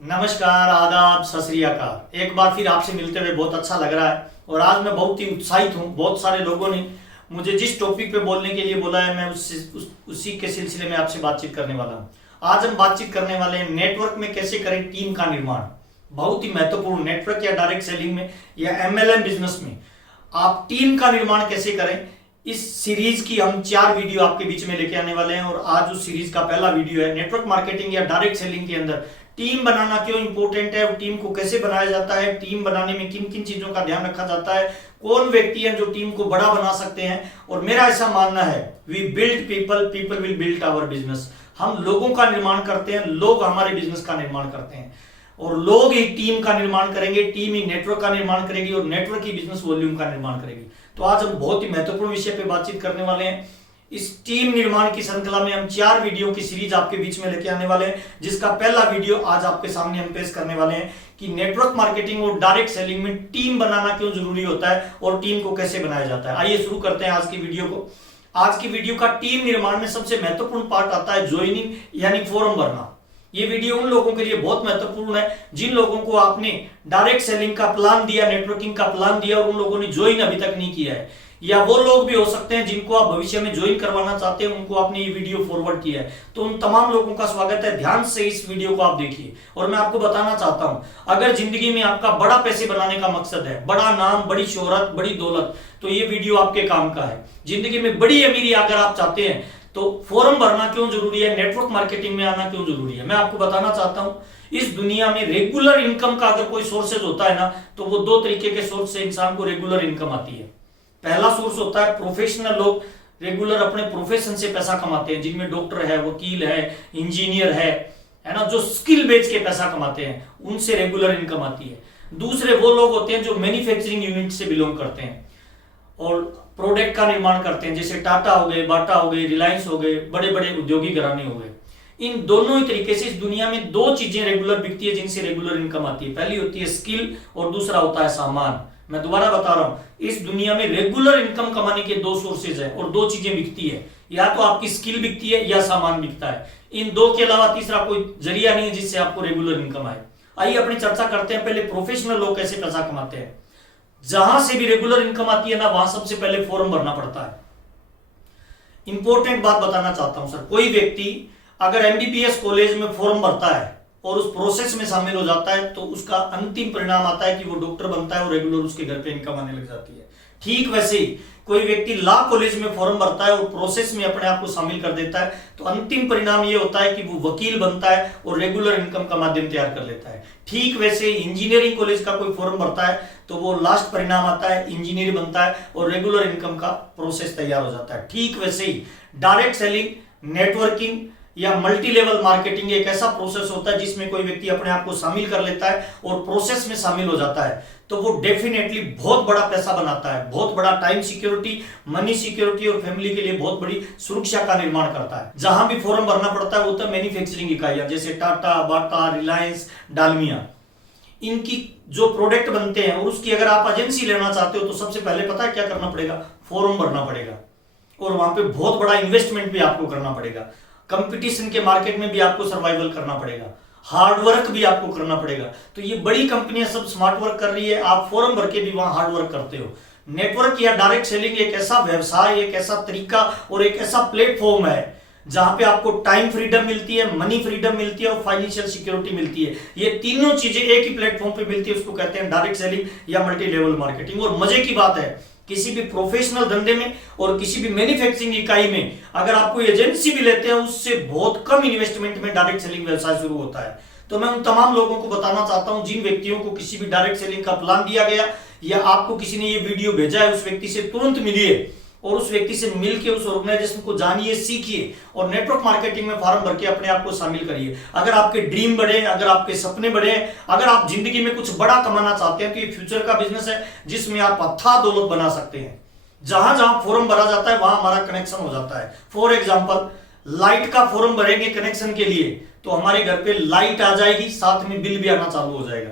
नमस्कार, आदाब, सत श्री अकाल। एक बार फिर आपसे मिलते हुए बहुत अच्छा लग रहा है और आज मैं बहुत ही उत्साहित हूँ। बहुत सारे लोगों ने मुझे जिस टॉपिक पे बोलने के लिए बोला है, मैं उसी के सिलसिले में आपसे बातचीत करने वाला हूँ। आज हम बातचीत करने वाले हैं नेटवर्क में कैसे करें टीम का निर्माण। बहुत ही महत्वपूर्ण, नेटवर्क या डायरेक्ट सेलिंग में या MLM बिजनेस में आप टीम का निर्माण कैसे करें। इस सीरीज की हम 4 वीडियो आपके बीच में लेके आने वाले हैं और आज उस सीरीज का पहला वीडियो है नेटवर्क मार्केटिंग या डायरेक्ट सेलिंग के अंदर टीम बनाना क्यों इंपॉर्टेंट है और टीम को कैसे बनाया जाता है, टीम बनाने में किन किन चीजों का ध्यान रखा जाता है, कौन व्यक्ति है जो टीम को बड़ा बना सकते हैं। और मेरा ऐसा मानना है, we build people, people will build our business. हम लोगों का निर्माण करते हैं, लोग हमारे बिजनेस का निर्माण करते हैं और लोग ही टीम का निर्माण करेंगे, टीम ही नेटवर्क का निर्माण करेगी और नेटवर्क ही बिजनेस वॉल्यूम का निर्माण करेगी। तो आज हम बहुत ही महत्वपूर्ण विषय पे बातचीत करने वाले हैं। इस टीम निर्माण की श्रृंखला में हम 4 वीडियो की सीरीज आपके बीच में लेके आने वाले हैं, जिसका पहला वीडियो आज आपके सामने हम पेश करने वाले हैं कि नेटवर्क मार्केटिंग और डायरेक्ट सेलिंग में टीम बनाना क्यों जरूरी होता है और टीम को कैसे बनाया जाता है। आइए शुरू करते हैं आज की वीडियो को। आज की वीडियो का टीम निर्माण में सबसे महत्वपूर्ण पार्ट आता है ज्वाइनिंग, यानी फॉर्म भरना। ये वीडियो उन लोगों के लिए बहुत महत्वपूर्ण है जिन लोगों को आपने डायरेक्ट सेलिंग का प्लान दिया, नेटवर्किंग का प्लान दिया और उन लोगों ने ज्वाइन अभी तक नहीं किया है, या वो लोग भी हो सकते हैं जिनको आप भविष्य में ज्वाइन करवाना चाहते हैं, उनको आपने ये वीडियो फॉरवर्ड किया है। तो उन तमाम लोगों का स्वागत है। ध्यान से इस वीडियो को आप देखिए और मैं आपको बताना चाहता हूं, अगर जिंदगी में आपका बड़ा पैसे बनाने का मकसद है, बड़ा नाम, बड़ी शोहरत, बड़ी दौलत, तो ये वीडियो आपके काम का है। जिंदगी में बड़ी अमीरी अगर आप चाहते हैं तो फॉर्म भरना क्यों जरूरी है, नेटवर्क मार्केटिंग में आना क्यों जरूरी है, मैं आपको बताना चाहता हूं। इस दुनिया में रेगुलर इनकम का अगर कोई सोर्सेज होता है ना, तो वो 2 तरीके के सोर्स से इंसान को रेगुलर इनकम आती है। पहला सोर्स होता है प्रोफेशनल लोग रेगुलर अपने प्रोफेशन से पैसा कमाते हैं, जिनमें डॉक्टर है, वकील है, इंजीनियर है ना, जो स्किल बेच के पैसा कमाते हैं, उनसे रेगुलर इनकम आती है। दूसरे वो लोग होते हैं जो मैन्युफैक्चरिंग यूनिट से बिलोंग करते हैं और प्रोडक्ट का निर्माण करते हैं, जैसे टाटा हो गए, बाटा हो गए, रिलायंस हो गए, बड़े बड़े उद्योगिक घराने हो गए। इन दोनों ही तरीके से इस दुनिया में 2 चीजें रेगुलर बिकती है जिनसे रेगुलर इनकम आती है। पहली होती है स्किल और दूसरा होता है सामान। मैं दोबारा बता रहा हूं, इस दुनिया में रेगुलर इनकम कमाने के 2 सोर्सेज है और 2 चीजें बिकती है, या तो आपकी स्किल बिकती है या सामान बिकता है। इन 2 के अलावा तीसरा कोई जरिया नहीं है जिससे आपको रेगुलर इनकम आए। आइए अपनी चर्चा करते हैं पहले प्रोफेशनल लोग कैसे पैसा कमाते हैं। जहां से भी रेगुलर इनकम आती है ना, वहां सबसे पहले फॉर्म भरना पड़ता है। इंपॉर्टेंट बात बताना चाहता हूं सर, कोई व्यक्ति अगर MBBS कॉलेज में फॉर्म भरता है और उस प्रोसेस में शामिल हो जाता है तो उसका अंतिम परिणाम आता है कि वो डॉक्टर बनता है और रेगुलर उसके घर पे इनकम आने लग जाती है। ठीक वैसे ही कोई व्यक्ति लॉ कॉलेज में फॉर्म भरता है और प्रोसेस में अपने आप को शामिल कर देता है तो अंतिम परिणाम ये होता है कि वो वकील बनता है और रेगुलर इनकम का माध्यम तैयार कर लेता है। ठीक वैसे ही इंजीनियरिंग कॉलेज का कोई फॉर्म भरता है तो वो लास्ट परिणाम आता है, इंजीनियर बनता है और रेगुलर इनकम का प्रोसेस तैयार हो जाता है। ठीक वैसे ही डायरेक्ट सेलिंग, नेटवर्किंग या मल्टी लेवल मार्केटिंग एक ऐसा प्रोसेस होता है जिसमें कोई व्यक्ति अपने आप को शामिल कर लेता है और प्रोसेस में शामिल हो जाता है तो वो डेफिनेटली बहुत बड़ा पैसा बनाता है, बहुत बड़ा टाइम सिक्योरिटी, मनी सिक्योरिटी और फैमिली के लिए बहुत बड़ी सुरक्षा का निर्माण करता है। जहां भी फॉर्म भरना पड़ता है वो तो मैन्युफैक्चरिंग इकाइयां जैसे टाटा, बाटा, रिलायंस, डालमिया, इनकी जो प्रोडक्ट बनते हैं और उसकी अगर आप एजेंसी लेना चाहते हो तो सबसे पहले पता है क्या करना पड़ेगा, फॉर्म भरना पड़ेगा और वहां पे बहुत बड़ा इन्वेस्टमेंट भी आपको करना पड़ेगा। कंपटीशन के मार्केट में भी आपको सर्वाइवल करना पड़ेगा, हार्ड वर्क भी आपको करना पड़ेगा। तो ये बड़ी कंपनियां सब स्मार्ट वर्क कर रही है, आप फॉर्म भर के भी वहां हार्ड वर्क करते हो। नेटवर्क या डायरेक्ट सेलिंग एक ऐसा व्यवसाय, एक ऐसा तरीका और एक ऐसा प्लेटफॉर्म है जहां पे आपको टाइम फ्रीडम मिलती है, मनी फ्रीडम मिलती है और फाइनेंशियल सिक्योरिटी मिलती है। ये तीनों चीजें एक ही प्लेटफॉर्म पे मिलती है, उसको कहते हैं डायरेक्ट सेलिंग या मल्टी लेवल मार्केटिंग। और मजे की बात है, किसी भी प्रोफेशनल धंधे में और किसी भी मैन्युफैक्चरिंग इकाई में अगर आप कोई एजेंसी भी लेते हैं उससे बहुत कम इन्वेस्टमेंट में डायरेक्ट सेलिंग व्यवसाय शुरू होता है। तो मैं उन तमाम लोगों को बताना चाहता हूं जिन व्यक्तियों को किसी भी डायरेक्ट सेलिंग का प्लान दिया गया या आपको किसी ने ये वीडियो भेजा है, उस व्यक्ति से तुरंत मिलिए और उस व्यक्ति से मिलकर उस ऑर्गेनाइजेशन को जानिए, सीखिए और नेटवर्क मार्केटिंग में फॉर्म भर के अपने आप को शामिल करिए। अगर आपके ड्रीम बढ़े, अगर आपके सपने बढ़े, अगर आप जिंदगी में कुछ बड़ा कमाना चाहते हैं तो ये फ्यूचर का बिजनेस है जिसमें आप अथाह दौलत बना सकते हैं। जहां जहां फॉर्म भरा जाता है वहां हमारा कनेक्शन हो जाता है। फॉर एग्जाम्पल, लाइट का फॉर्म भरेंगे कनेक्शन के लिए तो हमारे घर पे लाइट आ जाएगी, साथ में बिल भी आना चालू हो जाएगा।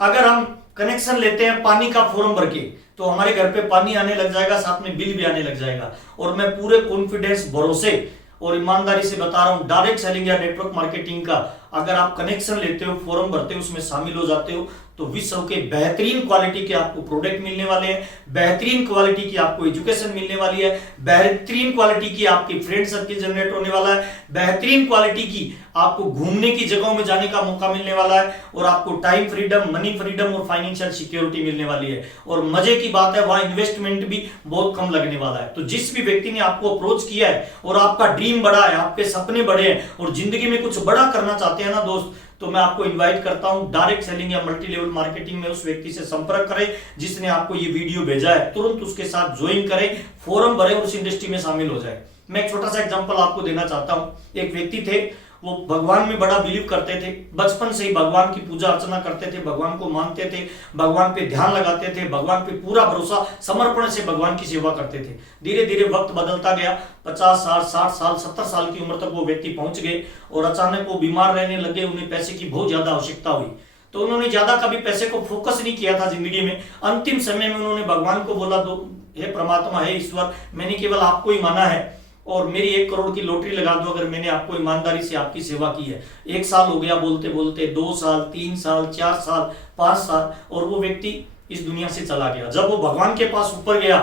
अगर हम कनेक्शन लेते हैं पानी का फॉर्म भर के तो हमारे घर पे पानी आने लग जाएगा, साथ में बिल भी आने लग जाएगा। और मैं पूरे कॉन्फिडेंस, भरोसे और ईमानदारी से बता रहा हूं, डायरेक्ट सेलिंग या नेटवर्क मार्केटिंग का अगर आप कनेक्शन लेते हो, फॉर्म भरते हो, उसमें शामिल हो जाते हो, तो विश्व के बेहतरीन क्वालिटी के आपको प्रोडक्ट मिलने वाले हैं, बेहतरीन क्वालिटी की आपको एजुकेशन मिलने वाली है, बेहतरीन क्वालिटी की आपकी फ्रेंड सर्किल जनरेट होने वाला है, बेहतरीन क्वालिटी की आपको घूमने की जगहों में जाने का मौका मिलने वाला है, और आपको टाइम फ्रीडम, मनी फ्रीडम और फाइनेंशियल सिक्योरिटी मिलने वाली है। और मजे की बात है, वहां इन्वेस्टमेंट भी बहुत कम लगने वाला है। तो जिस भी व्यक्ति ने आपको अप्रोच किया है और आपका ड्रीम बड़ा है, आपके सपने बड़े हैं और जिंदगी में कुछ बड़ा करना चाहते हैं ना दोस्त, तो मैं आपको इनवाइट करता हूं डायरेक्ट सेलिंग या मल्टी लेवल मार्केटिंग में उस व्यक्ति से संपर्क करें जिसने आपको ये वीडियो भेजा है, तुरंत उसके साथ ज्वाइन करें, फॉर्म भरें और उस इंडस्ट्री में शामिल हो जाए। मैं एक छोटा सा एग्जांपल आपको देना चाहता हूं। एक व्यक्ति थे, वो भगवान में बड़ा बिलीव करते थे, बचपन से ही भगवान की पूजा अर्चना करते थे, भगवान को मानते थे, भगवान पे ध्यान लगाते थे, भगवान पे पूरा भरोसा समर्पण से भगवान की सेवा करते थे। धीरे धीरे वक्त बदलता गया, 50 साल, 60 साल, 70 साल की उम्र तक वो व्यक्ति पहुंच गए और अचानक वो बीमार रहने लगे, उन्हें पैसे की बहुत ज्यादा आवश्यकता हुई। तो उन्होंने ज्यादा कभी पैसे को फोकस नहीं किया था जिंदगी में। अंतिम समय में उन्होंने भगवान को बोला, दो हे परमात्मा, हे ईश्वर, मैंने केवल आपको ही माना है और मेरी 1 करोड़ की लॉटरी लगा दो अगर मैंने आपको ईमानदारी से आपकी सेवा की है। 1 साल हो गया बोलते बोलते, 2 साल, 3 साल, 4 साल, 5 साल, और वो व्यक्ति इस दुनिया से चला गया। जब वो भगवान के पास ऊपर गया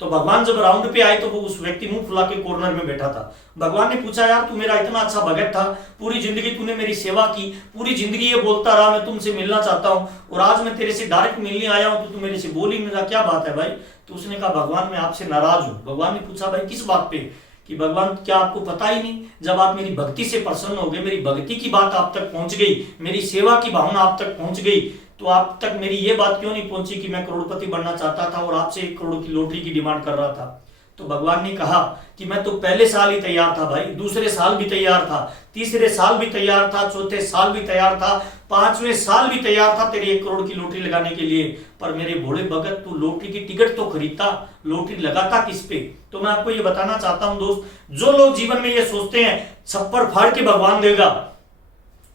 तो भगवान जब राउंड पे आए तो वो उस व्यक्ति मुंह फुला के कॉर्नर में बैठा था। भगवान ने पूछा, यार तू मेरा इतना अच्छा भगत था, पूरी जिंदगी तूने मेरी सेवा की, पूरी जिंदगी ये बोलता रहा मैं तुमसे मिलना चाहता हूं और आज मैं तेरे से डायरेक्ट मिलने आया हूं तो तू मेरे से बोल ही नहीं रहा, क्या बात है भाई? तो उसने कहा, भगवान मैं आपसे नाराज हूं। भगवान ने पूछा, भाई किस बात पे? कि भगवान क्या आपको पता ही नहीं, जब आप मेरी भक्ति से प्रसन्न हो गए, मेरी भक्ति की बात आप तक पहुंच गई, मेरी सेवा की भावना आप तक पहुंच गई, तो आप तक मेरी ये बात क्यों नहीं पहुंची कि मैं करोड़पति बनना चाहता था और आपसे 1 करोड़ की लॉटरी की डिमांड कर रहा था? तो भगवान ने कहा कि मैं तो पहले साल ही तैयार था भाई, दूसरे साल भी तैयार था, तीसरे साल भी तैयार था, चौथे साल भी तैयार था, 5वें साल भी तैयार था तेरी 1 करोड़ की लॉटरी लगाने के लिए। पर मेरे भोले भगत, तू लॉटरी की टिकट तो खरीदता, लॉटरी लगाता किस पे? तो मैं आपको ये बताना चाहता हूं दोस्त, जो लोग जीवन में ये सोचते हैं छप्पर फाड़ के भगवान देगा,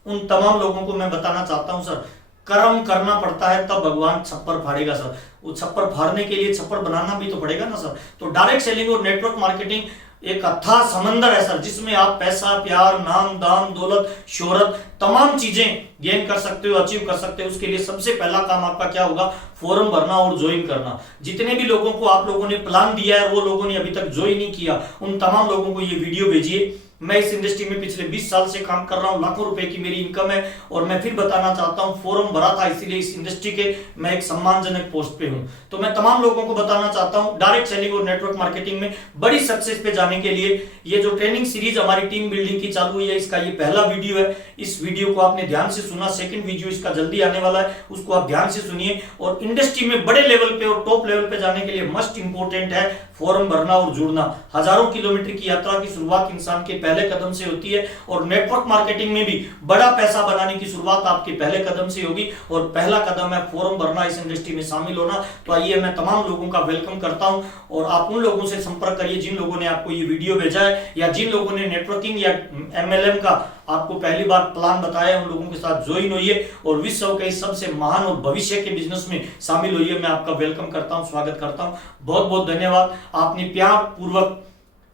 उन तमाम लोगों को मैं बताना चाहता हूं, सर कर्म करना पड़ता है तब भगवान छप्पर फाड़ेगा सर। वो छप्पर फाड़ने के लिए छप्पर बनाना भी तो पड़ेगा ना सर। तो डायरेक्ट सेलिंग और नेटवर्क मार्केटिंग एक अथाह समंदर है सर, जिसमें आप पैसा, प्यार, नाम, दाम, दौलत, शोहरत, तमाम चीजें गेन कर सकते हो, अचीव कर सकते हो। उसके लिए सबसे पहला काम आपका क्या होगा? फॉर्म भरना और ज्वाइन करना। जितने भी लोगों को आप लोगों ने प्लान दिया है, वो लोगों ने अभी तक ज्वाइन नहीं किया, उन तमाम लोगों को ये वीडियो भेजिए। मैं इस इंडस्ट्री में पिछले 20 साल से काम कर रहा हूं, लाखों रुपए की मेरी इनकम है और मैं फिर बताना चाहता हूं, फॉर्म भरा था इसीलिए इस इंडस्ट्री के मैं एक सम्मानजनक पोस्ट पे हूं। तो मैं तमाम लोगों को बताना चाहता हूं, डायरेक्ट सेलिंग और नेटवर्क मार्केटिंग में बड़ी सक्सेस पे जाने के लिए ये जो ट्रेनिंग सीरीज हमारी टीम बिल्डिंग की चालू हुई है, इसका ये पहला वीडियो है। इस वीडियो को आपने ध्यान से सुना, सेकंड वीडियो इसका जल्दी आने वाला है, उसको आप ध्यान से सुनिए। और इंडस्ट्री में बड़े लेवल पे और टॉप लेवल पे जाने के लिए मस्ट इंपोर्टेंट है फॉर्म भरना और जुड़ना। हजारों किलोमीटर की यात्रा की शुरुआत इंसान के पहले कदम से होती है और नेटवर्क मार्केटिंग में भी बड़ा पैसा बनाने की शुरुआत आपके पहले कदम से होगी और पहला कदम है फॉर्म भरना, इस इंडस्ट्री में शामिल होना। तो आइए मैं तमाम लोगों का वेलकम करता हूं और आप उन लोगों से संपर्क करिए जिन लोगों ने आपको ये वीडियो भेजा है या जिन लोगों ने नेटवर्किंग या MLM का आपको पहली बार प्लान बताया, उन लोगों के साथ ज्वाइन होइए और विश्व के सबसे महान और भविष्य के बिजनेस में शामिल होइए। मैं आपका वेलकम करता हूं, स्वागत करता हूं। बहुत बहुत धन्यवाद, आपने प्यार पूर्वक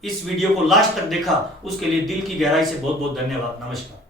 इस वीडियो को लास्ट तक देखा, उसके लिए दिल की गहराई से बहुत बहुत धन्यवाद। नमस्कार।